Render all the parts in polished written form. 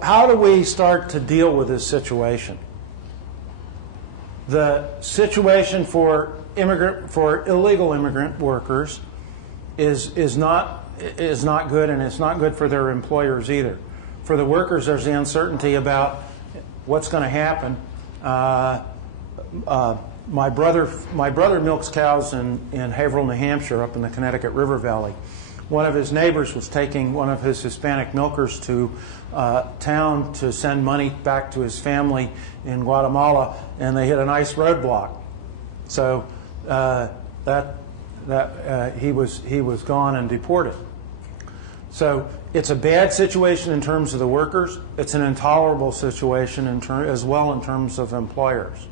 How do we start to deal with this situation? The situation for illegal immigrant workers is not good, and it's not good for their employers either. For the workers, there's the uncertainty about what's going to happen. My brother milks cows in Haverhill, New Hampshire, up in the Connecticut River Valley. One of his neighbors was taking one of his Hispanic milkers to town to send money back to his family in Guatemala, and they hit an ice roadblock. So he was gone and deported. So it's a bad situation in terms of the workers. It's an intolerable situation as well in terms of employers.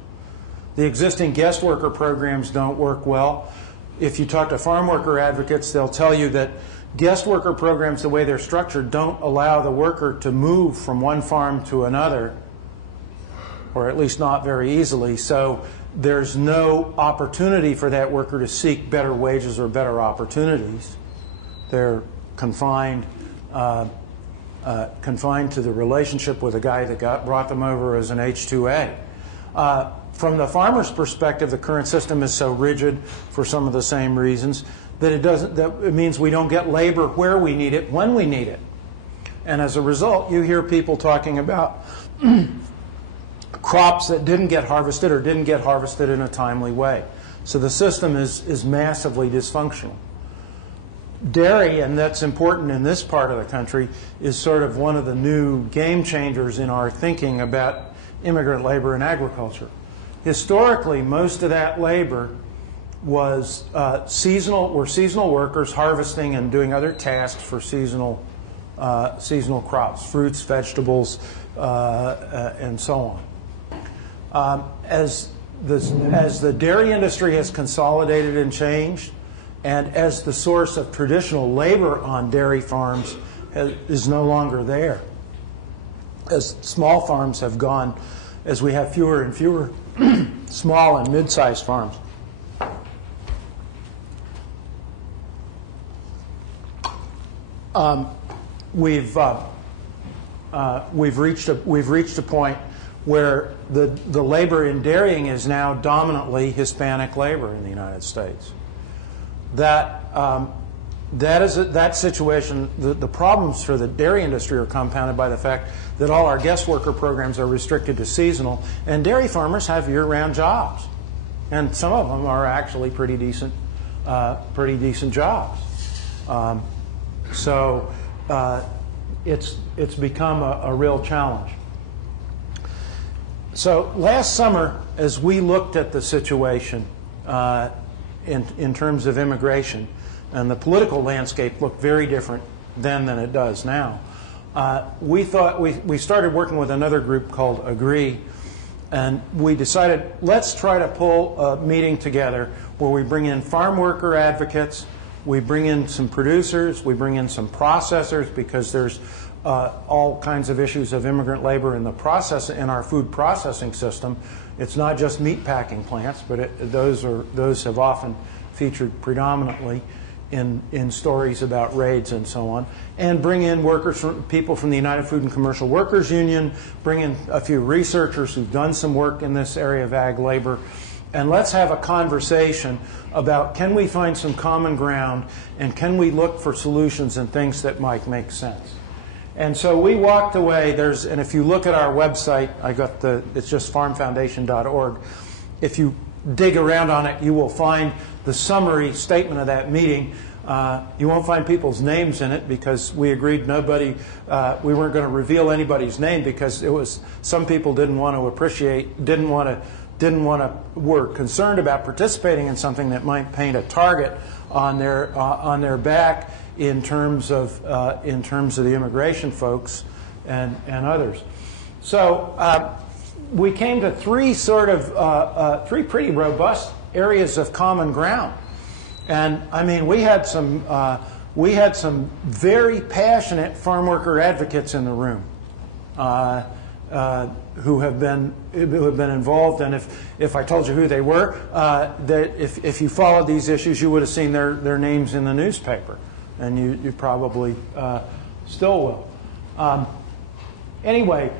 The existing guest worker programs don't work well. If you talk to farm worker advocates, they'll tell you that guest worker programs, the way they're structured, don't allow the worker to move from one farm to another, or at least not very easily. So there's no opportunity for that worker to seek better wages or better opportunities. They're confined to the relationship with a guy that brought them over as an H-2A. From the farmer's perspective, the current system is so rigid for some of the same reasons that it means we don't get labor where we need it, when we need it. And as a result, you hear people talking about crops that didn't get harvested or didn't get harvested in a timely way. So the system is massively dysfunctional. Dairy, and that's important in this part of the country, is sort of one of the new game changers in our thinking about immigrant labor in agriculture. Historically, most of that labor was seasonal workers harvesting and doing other tasks for seasonal crops, fruits, vegetables, and so on. As the dairy industry has consolidated and changed, and as the source of traditional labor on dairy farms is no longer there, as small farms have gone, as we have fewer and fewer small and mid-sized farms. We've reached a point where the labor in dairying is now dominantly Hispanic labor in the United States. That situation, the problems for the dairy industry are compounded by the fact that all our guest worker programs are restricted to seasonal, and dairy farmers have year-round jobs, and some of them are actually pretty decent jobs. So it's become a real challenge. So last summer, as we looked at the situation in terms of immigration, and the political landscape looked very different then than it does now, we started working with another group called Agree, and we decided, let's try to pull a meeting together where we bring in farm worker advocates, we bring in some producers, we bring in some processors, because there's all kinds of issues of immigrant labor in our food processing system. It's not just meat packing plants, but those have often featured predominantly in stories about raids and so on, and bring in people from the United Food and Commercial Workers Union, bring in a few researchers who've done some work in this area of ag labor, and let's have a conversation about, can we find some common ground, and can we look for solutions and things that might make sense. And so we walked away, and if you look at our website, it's just farmfoundation.org. If you dig around on it, you will find the summary statement of that meeting. You won't find people's names in it, because we agreed we weren't going to reveal anybody's name, because some people were concerned about participating in something that might paint a target on their back in terms of the immigration folks and others. So we came to three pretty robust areas of common ground, and I mean, we had some very passionate farm worker advocates in the room who have been involved, and if I told you who they were, if you followed these issues, you would have seen their names in the newspaper, and you probably still will. Anyway,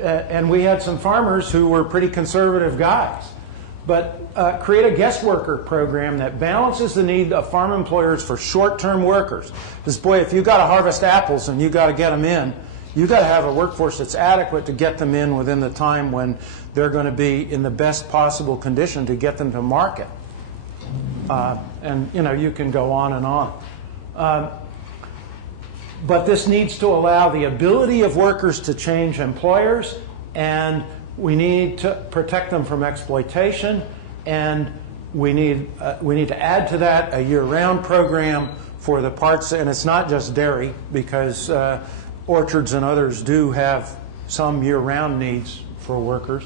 and we had some farmers who were pretty conservative guys. But create a guest worker program that balances the need of farm employers for short-term workers. Because, boy, if you've got to harvest apples and you've got to get them in, you've got to have a workforce that's adequate to get them in within the time when they're going to be in the best possible condition to get them to market. And, you know, you can go on and on. But this needs to allow the ability of workers to change employers, and we need to protect them from exploitation, and we need to add to that a year-round program for the parts, and it's not just dairy, because orchards and others do have some year-round needs for workers,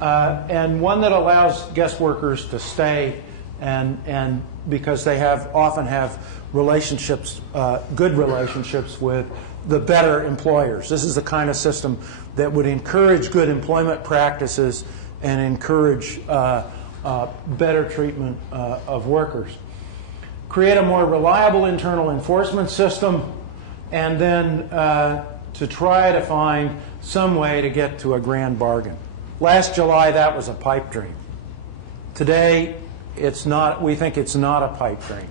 and one that allows guest workers to stay, and because they often have relationships, good relationships with the better employers. This is the kind of system that would encourage good employment practices and encourage better treatment of workers. Create a more reliable internal enforcement system, and then to try to find some way to get to a grand bargain. Last July, that was a pipe dream. Today, it's not. We think it's not a pipe dream.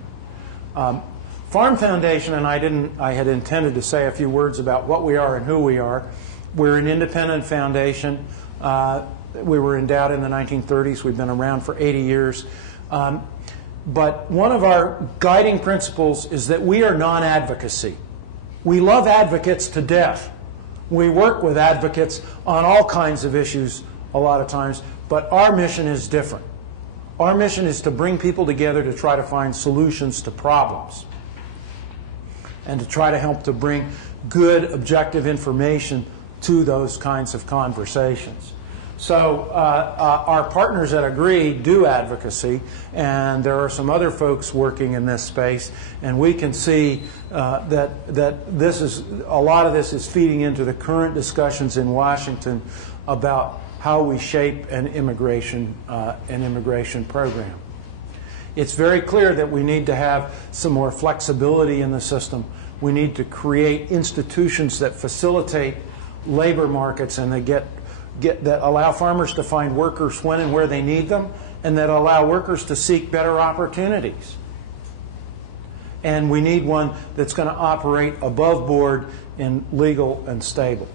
Farm Foundation, and I had intended to say a few words about what we are and who we are. We're an independent foundation. We were endowed in the 1930s. We've been around for 80 years. But one of our guiding principles is that we are non-advocacy. We love advocates to death. We work with advocates on all kinds of issues a lot of times, but our mission is different. Our mission is to bring people together to try to find solutions to problems and to try to help to bring good, objective information to those kinds of conversations. So our partners at Agree do advocacy, and there are some other folks working in this space, and we can see that a lot of this is feeding into the current discussions in Washington about how we shape an immigration program. It's very clear that we need to have some more flexibility in the system. We need to create institutions that facilitate labor markets and that allow farmers to find workers when and where they need them, and that allow workers to seek better opportunities. And we need one that's going to operate above board and legal and stable.